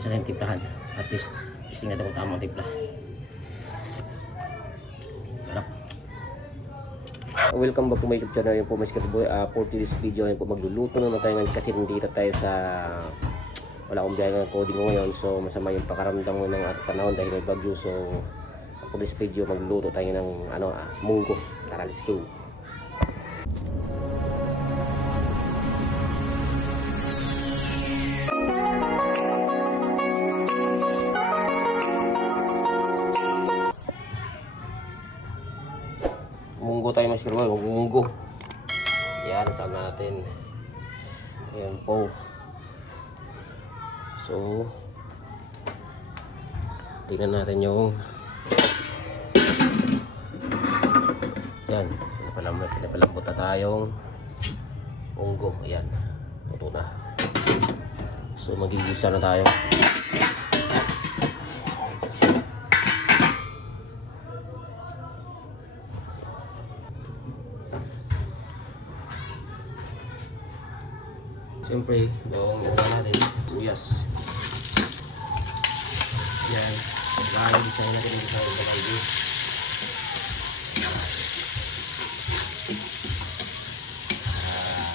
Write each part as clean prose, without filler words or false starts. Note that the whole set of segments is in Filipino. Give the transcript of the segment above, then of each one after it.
Isa tayong timplahan. At least, testing natin kung tamang timpla. Sarap. Welcome back to my YouTube channel. Yan po, Mas Katiboy. For today's video, yan po, magluluto naman tayo ngayon kasi nandito tayo sa wala akong biyahe ng coding ko ngayon. So, masama yung pakaramdam mo ng ating panahon dahil may bagyo. So, for this video, magluluto tayo ng munggo. Tara, let's go. Munggo tayo, Mas Katiboy. Munggo. Yan, saan natin. Ayan po. So, tingnan natin yung yan, pinapalambot na tayong munggo. Ayan, luto na. So, magigisa na tayo. Siyempre, bawang ulan natin, uyas. Yan, lalo design natin yung design ng balay.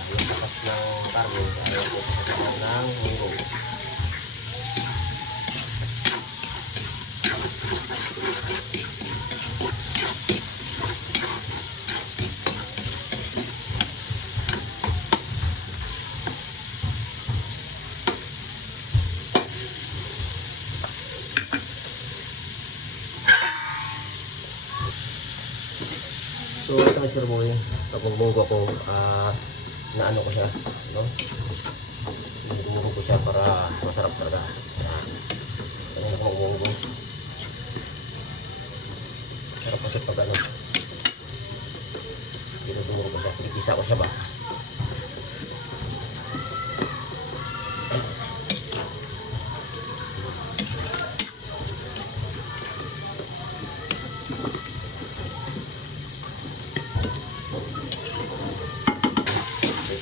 Yung takas ng karne, ayaw ko sa takas ng munggo. So ito na sir boy, kapag munggo ko, naano ko siya, no? Dinuduro ko siya para masarap talaga. Ayan ako munggo. Sarap kasi pag ano, dinuduro ko siya, pinipisa ko siya ba?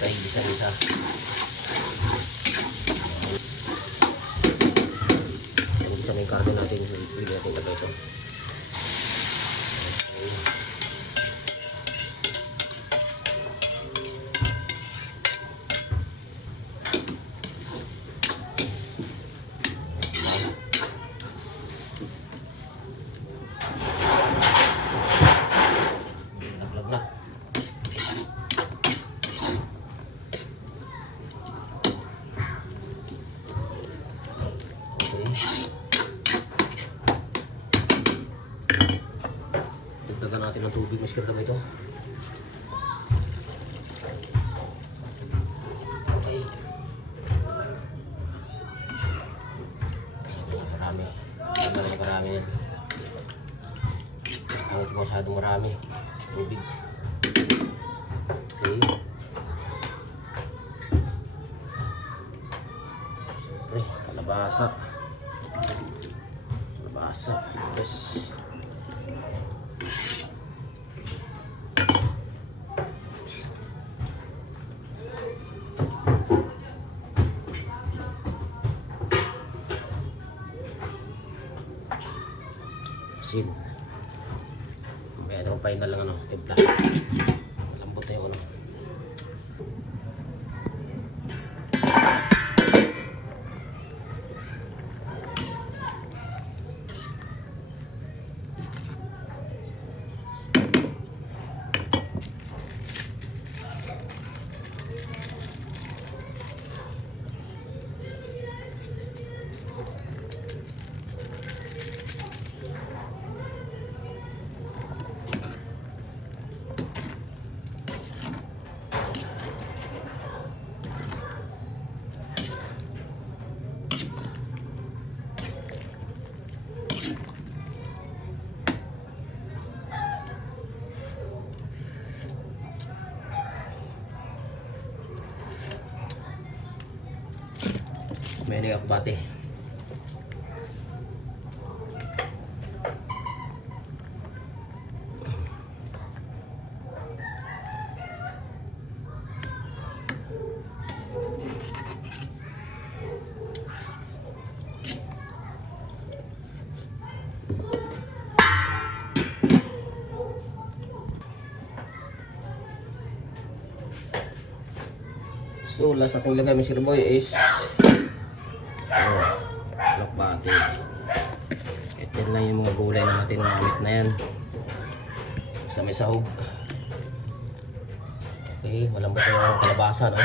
Isa-isa. Isa na yung karne natin. Pwede natin lagay ito. Laglag na. Dagdagan natin ng tubig, Mas Katiboy ito. Okay. Marami. Marami yan. Hanggang sa masyadong marami. Tubig. Okay. Siyempre, kalabasa. Kalabasa. Yes. Asin. May ano final lang timpla. Lambot na yung may nagkakabate. So, last nating lagay, Mr. Boy, is alokbati. Ito lang yung mga gulay natin na gamit na yan. Basta may sahog. Okay, malambot yung kalabasa, no?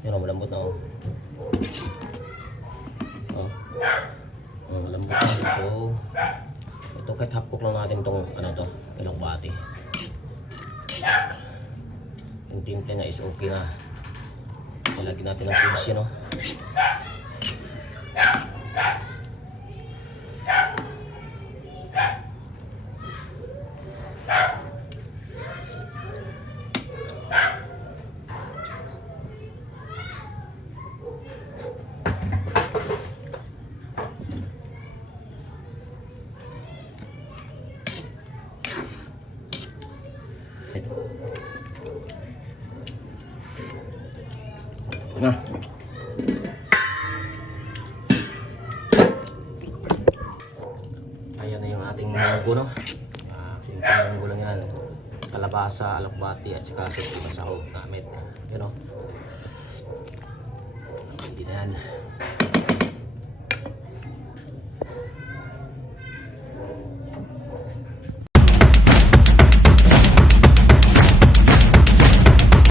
Yun o, malambot na o. Malambot na. So, ito kahit hapok lang natin itong, ano to, alokbati. Yung timple na is okay na. Ilagyan natin ang cubes yun, no? Nah. Ayan na yung ating munggo, no? Simple na munggo lang yan. Kalabasa, alokbati, at saka sahog na sahog. Namit. Yun, no? Hindi na yan.